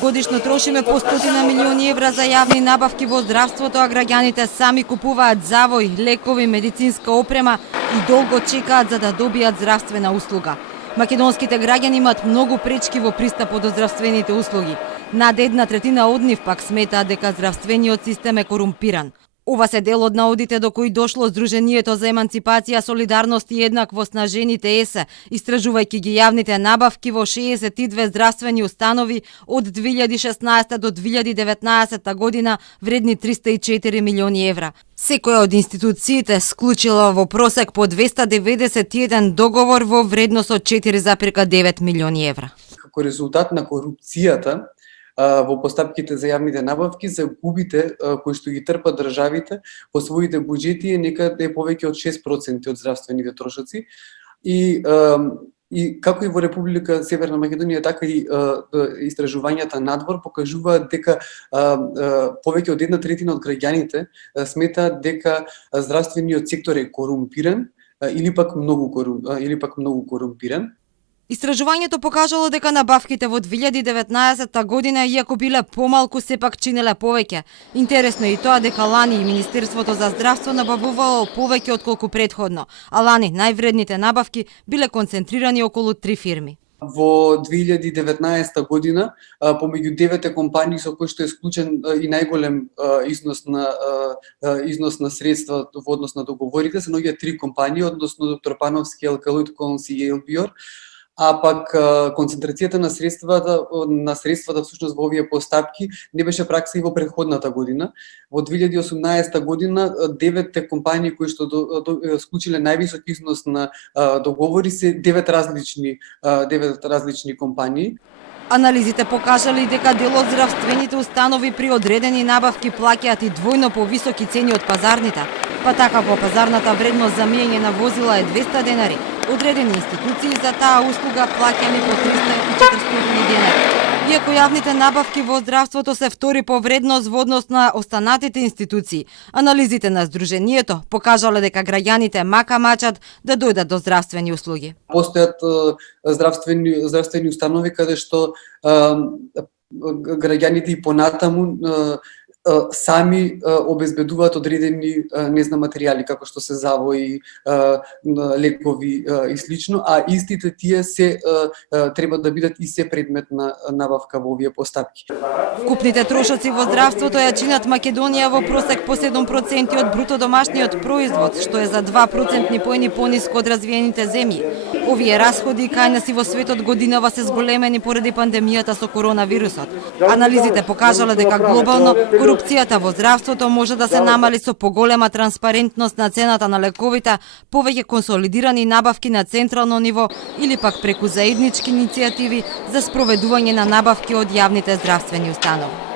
Годишно трошиме по 100 милиони евра за јавни набавки во здравството, а граѓаните сами купуваат завој, лекови, медицинска опрема и долго чекаат за да добијат здравствена услуга. Македонските граѓани имаат многу пречки во пристапот до здравствените услуги. Над 1/3 од нив пак сметаат дека здравствениот систем е корумпиран. Ова се дел од наодите до кои дошло Сдруженијето за еманципација, солидарност и еднаквост на жените ЕСЕ, истражувајќи ги јавните набавки во 62 здравствени установи од 2016 до 2019 година вредни 304 милиони евра. Секоја од институциите склучила во просек по 291 договор во вредност од 4,9 милиони евра. Како резултат на корупцијата во постапките за јавните набавки, загубите кои што ги трпат државите по своите буџети е некаде повеќе од 6% од здравствените трошоци и како и во Република Северна Македонија, така и истражувањата надвор покажуваат дека повеќе од 1/3 од граѓаните сметаат дека здравствениот сектор е корумпиран или пак многу корумпиран. Истражувањето покажало дека набавките во 2019 година, иако биле помалку, сепак чинеле повеќе. Интересно е и тоа дека лани Министерството за здравство набавувало повеќе отколку претходно, а лани највредните набавки биле концентрирани околу 3 фирми. Во 2019 година, помеѓу 9 компании со кои што е склучен и најголем износ на средства во однос на договорите, се наоѓаат 3 компании, односно Доктор Пановски, Алкалоид Колонс и Елбиор. А пак концентрацијата на средствата всушност во овие постапки не беше пракса и во претходната година. Во 2018 година 9 компании кои што склучиле највисок износ на договори се 9 различни компании. Анализите покажале дека дел од здравствените установи при одредени набавки плаќаат и двојно повисоки цени од пазарните. Па така по пазарната вредност за миење на возила е 200 денари. Одредени институции за таа услуга плаќаме по 300 и 400 денари. Иако јавните набавки во здравството се втори по вредност во однос на останатите институции, анализите на Сдруженијето покажале дека граѓаните мака мачат да дојдат до здравствени услуги. Постојат здравствени установи каде што граѓаните и понатаму сами обезбедуваат одредени материјали како што се завои, лекови и слично, а истите тие се треба да бидат и се предмет на набавка во овие постапки. Вкупните трошоци во здравството ја чинат Македонија во просек по 7% од бруто домашниот производ, што е за 2% поени пониско од развиените земји. Овие расходи кај нас и во светот годинава се зголемени поради пандемијата со коронавирусот. Анализите покажале дека глобално корупцијата во здравството може да се намали со поголема транспарентност на цената на лековите, повеќе консолидирани набавки на централно ниво или пак преку заеднички иницијативи за спроведување на набавки од јавните здравствени установи.